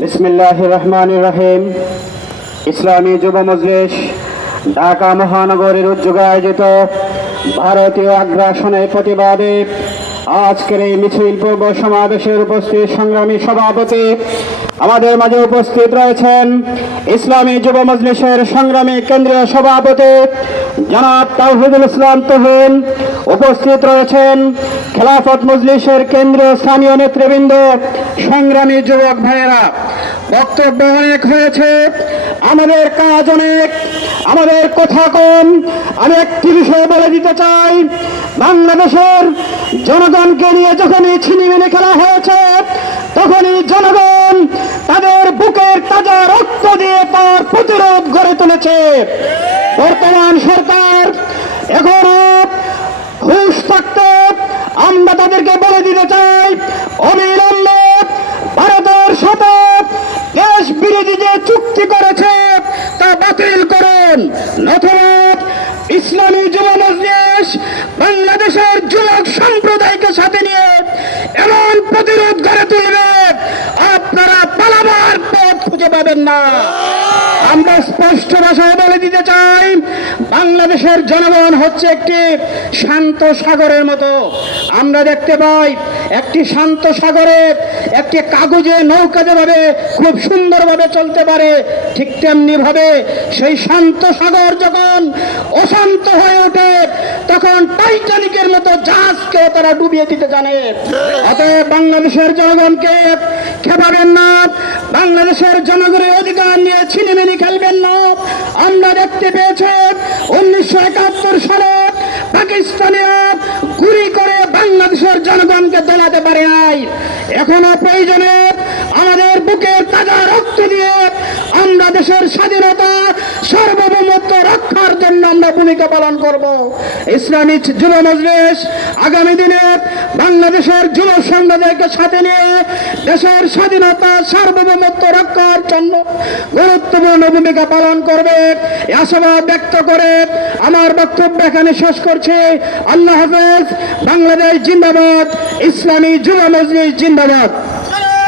বিসমিল্লাহির রহমানির রহিম। ইসলামী যুব মজলিস ঢাকা মহানগরীর উদ্যোগে আয়োজিত ভারতীয় আগ্রাসনের প্রতিবাদে আজকের এই মিছিল পূর্ব সমাবেশের উপস্থিত সংগ্রামী সভাপতি আমাদের মাঝে উপস্থিত রয়েছেন ইসলামী যুব মজলিসের সংগ্রামী কেন্দ্রীয় সভাপতি জনাব তাওহিদুল ইসলাম তুহিন। উপস্থিত রয়েছেন খেলাফত মজলিসের কেন্দ্রীয় স্থানীয় নেতৃবৃন্দ, সংগ্রামী যুবক ভাইয়েরা। বক্তব্য অনেক হয়েছে, আমাদের কাজ অনেক, আমাদের কথা কম। আমি একটি বিষয় বলে দিতে চাই, বাংলাদেশের জনগণকে নিয়ে যখনই ছিনিমিনি খেলা হয়েছে তখনই জনগণ তাদের বুকের তাজা রক্ত দিয়ে তার প্রতিরোধ গড়ে তুলেছে। বর্তমান সরকার এখনো হুঁশ থাকতে আমরা তাদেরকে বলে দিতে চাই, অবিলম্বে ভারতের সাথে দেশ বিরোধী যে চুক্তি করেছে তা বাতিল করুন, নতুবা ইসলামী যুব মজলিস বাংলাদেশের যুবক সম্প্রদায়কে সাথে নিয়ে এমন প্রতিরোধ গড়ে তুলবে আপনারা পালাবার পথ খুঁজে পাবেন না। আমরা স্পষ্ট ভাষায় বলে দিতে চাই, বাংলাদেশের জনগণ হচ্ছে একটি শান্ত সাগরের মতো। আমরা দেখতে পাই একটি শান্ত সাগরে একটি কাগজে নৌকা যেভাবে খুব সুন্দরভাবে চলতে পারে, ঠিক তেমনি ভাবে সেই শান্ত সাগর যখন অশান্ত হয়ে ওঠে তখন টাইটানিকের মতো জাহাজকে তারা ডুবিয়ে দিতে জানে। অতএব বাংলাদেশের জনগণকে খেপাবেন না, বাংলাদেশের জনগণের অধিকার নিয়ে ছিনিমিনি খেলবেন না। আমরা দেখতে পেয়েছি 1971 সালে পাকিস্তানিরা গুলি করে বাংলাদেশের জনগণকে দোলাতে পারে নাই। এখনো প্রয়োজনে আমাদের বুকের তাজা রক্ত দিয়ে আমরা দেশের স্বাধীনতা সার্বভৌমত্ব রক্ষার জন্য আমরা ভূমিকা পালন করব। ইসলামী যুব মজলিস আগামী দিনে বাংলাদেশের যুব সম্প্রদায়কে সাথে নিয়ে দেশের স্বাধীনতা সার্বভৌমত্ব রক্ষার জন্য গুরুত্বপূর্ণ ভূমিকা পালন করবে। এই আশাবাদ ব্যক্ত করে আমার বক্তব্য এখানে শেষ করছি। আল্লাহ হাফেজ। বাংলাদেশ জিন্দাবাদ, ইসলামী যুব মজলিস জিন্দাবাদ।